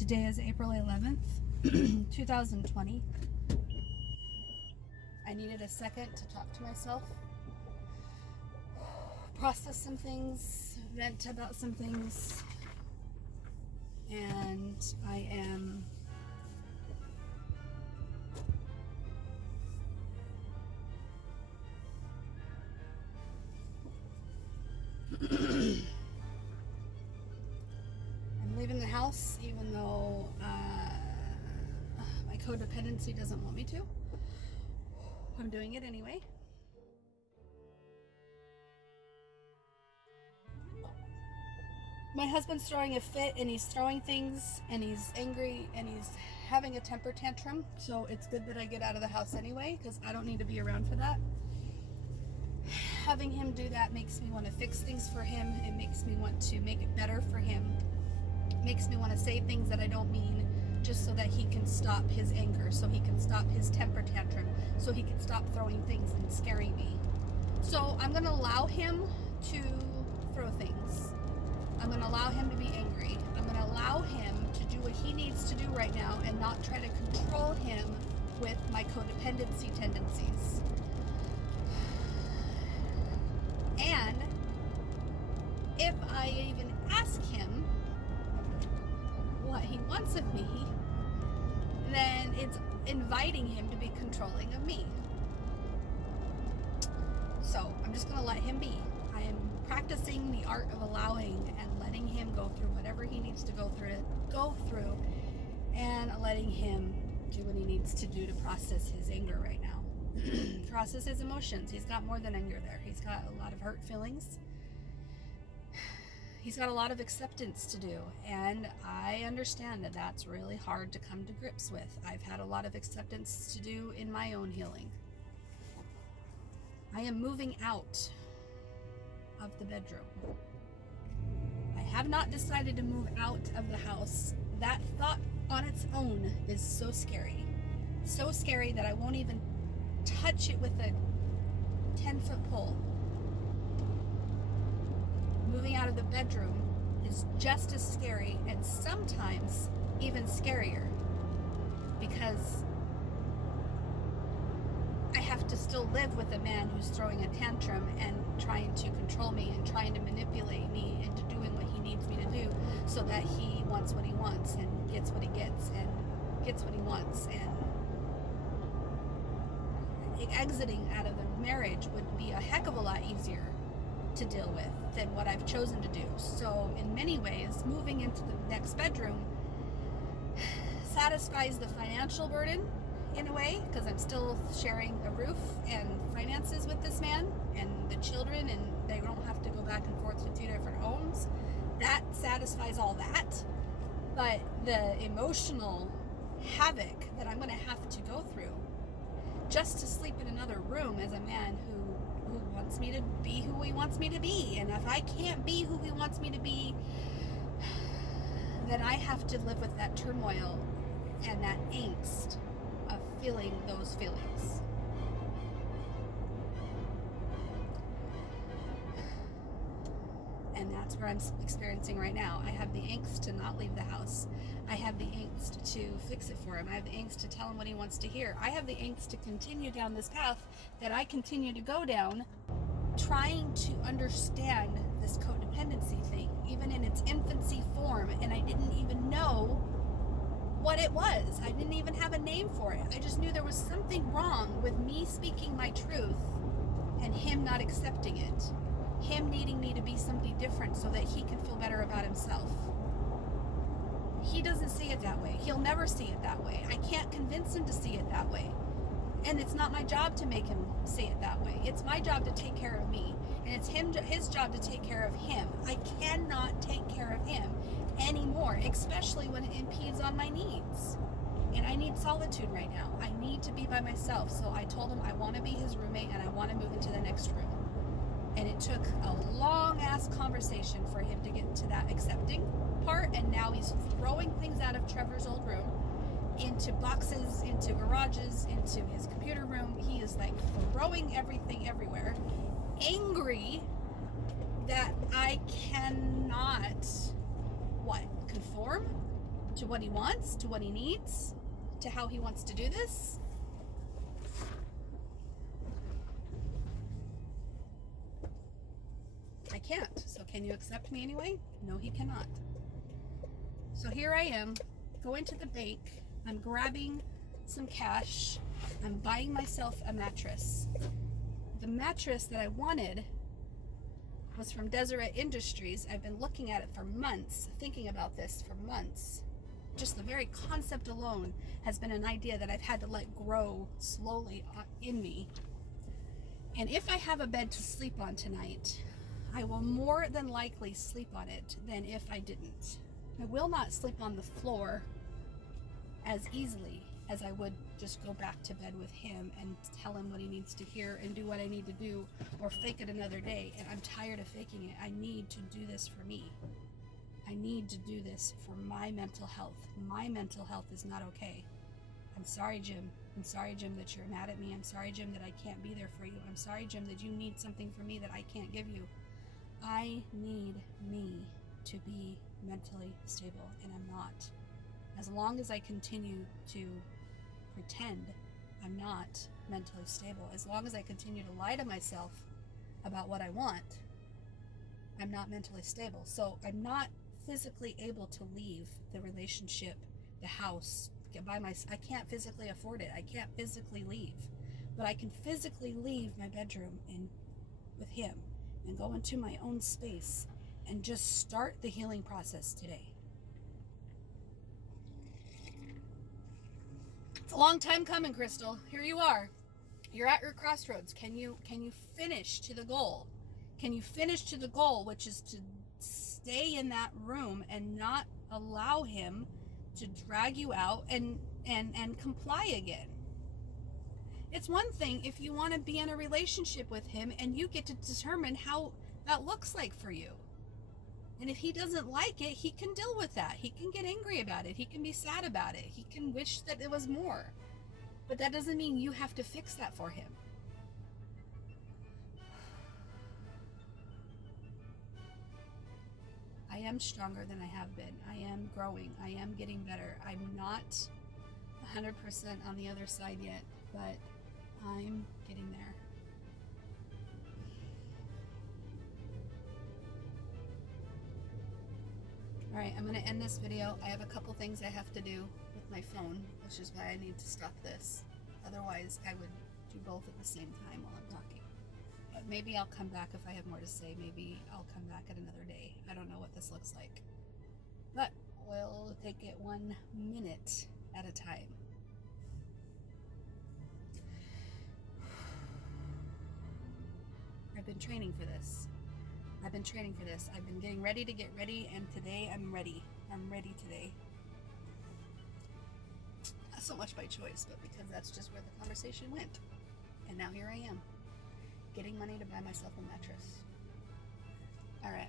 Today is April 11th, 2020. I needed a second to talk to myself, process some things, vent about some things, and I am I'm leaving the house even though my codependency doesn't want me to. I'm doing it anyway. My husband's throwing a fit and he's throwing things and he's angry and he's having a temper tantrum. So it's good that I get out of the house anyway because I don't need to be around for that. Having him do that makes me want to fix things for him. It makes me want to make it better for him. It makes me want to say things that I don't mean just so that he can stop his anger, so he can stop his temper tantrum, so he can stop throwing things and scaring me. So I'm going to allow him to throw things. I'm going to allow him to be angry. I'm going to allow him to do what he needs to do right now and not try to control him with my codependency tendencies. And if I even ask him what he wants of me, then it's inviting him to be controlling of me. So I'm just going to let him be. I am practicing the art of allowing and letting him go through whatever he needs to go through, and letting him do what he needs to do to process his anger right now. Process his emotions. He's got more than anger there. He's got a lot of hurt feelings. He's got a lot of acceptance to do, and I understand that that's really hard to come to grips with. I've had a lot of acceptance to do in my own healing. I am moving out of the bedroom. I have not decided to move out of the house. That thought on its own is so scary. So scary that I won't even touch it with a 10-foot pole. Moving out of the bedroom is just as scary and sometimes even scarier because I have to still live with a man who's throwing a tantrum and trying to control me and trying to manipulate me into doing what he needs me to do so that he wants what he wants and gets what he gets and gets what he wants, and exiting out of the marriage would be a heck of a lot easier to deal with than what I've chosen to do. So in many ways, moving into the next bedroom satisfies the financial burden in a way, because I'm still sharing a roof and finances with this man and the children, and they don't have to go back and forth to 2 different homes. That satisfies all that. But the emotional havoc that I'm going to have to go through just to sleep in another room as a man who wants me to be who he wants me to be. And if I can't be who he wants me to be, then I have to live with that turmoil and that angst of feeling those feelings. And that's where I'm experiencing right now. I have the angst to not leave the house. I have the angst to fix it for him. I have the angst to tell him what he wants to hear. I have the angst to continue down this path that I continue to go down, trying to understand this codependency thing, even in its infancy form, and I didn't even know what it was. I didn't even have a name for it. I just knew there was something wrong with me speaking my truth and him not accepting it. Him needing me to be somebody different so that he can feel better about himself. He doesn't see it that way. He'll never see it that way. I can't convince him to see it that way. And it's not my job to make him see it that way. It's my job to take care of me. And it's his job to take care of him. I cannot take care of him anymore, especially when it impedes on my needs. And I need solitude right now. I need to be by myself. So I told him I want to be his roommate and I want to move into the next room. And it took a long ass conversation for him to get to that accepting part. And now he's throwing things out of Trevor's old room into boxes, into garages, into his computer room. He is like throwing everything everywhere. Angry that I cannot, conform to what he wants, to what he needs, to how he wants to do this? I can't. So can you accept me anyway? No, he cannot. So here I am, going to the bank. I'm grabbing some cash. I'm buying myself a mattress. The mattress that I wanted was from Deseret Industries. I've been looking at it for months, thinking about this for months. Just the very concept alone has been an idea that I've had to let grow slowly in me. And if I have a bed to sleep on tonight, I will more than likely sleep on it than if I didn't. I will not sleep on the floor as easily as I would just go back to bed with him and tell him what he needs to hear and do what I need to do, or fake it another day. And I'm tired of faking it. I need to do this for me. I need to do this for my mental health. My mental health is not okay. I'm sorry, Jim. I'm sorry, Jim, that you're mad at me. I'm sorry, Jim, that I can't be there for you. I'm sorry, Jim, that you need something from me that I can't give you. I need me to be mentally stable, and I'm not. As long as I continue to pretend I'm not mentally stable, as long as I continue to lie to myself about what I want, I'm not mentally stable. So I'm not physically able to leave the relationship, the house, I can't physically afford it. I can't physically leave, but I can physically leave my bedroom and with him and go into my own space and just start the healing process today. It's a long time coming, Crystal. Here you are. You're at your crossroads. Can you finish to the goal? Can you finish to the goal, which is to stay in that room and not allow him to drag you out and comply again? It's one thing if you want to be in a relationship with him and you get to determine how that looks like for you. And if he doesn't like it, he can deal with that. He can get angry about it. He can be sad about it. He can wish that it was more. But that doesn't mean you have to fix that for him. I am stronger than I have been. I am growing. I am getting better. I'm not 100% on the other side yet, but I'm getting there. All right, I'm going to end this video. I have a couple things I have to do with my phone, which is why I need to stop this. Otherwise, I would do both at the same time while I'm talking. But maybe I'll come back if I have more to say. Maybe I'll come back at another day. I don't know what this looks like. But we'll take it 1 minute at a time. I've been training for this. I've been getting ready to get ready, and today I'm ready. I'm ready today. Not so much by choice, but because that's just where the conversation went. And now here I am, getting money to buy myself a mattress. All right.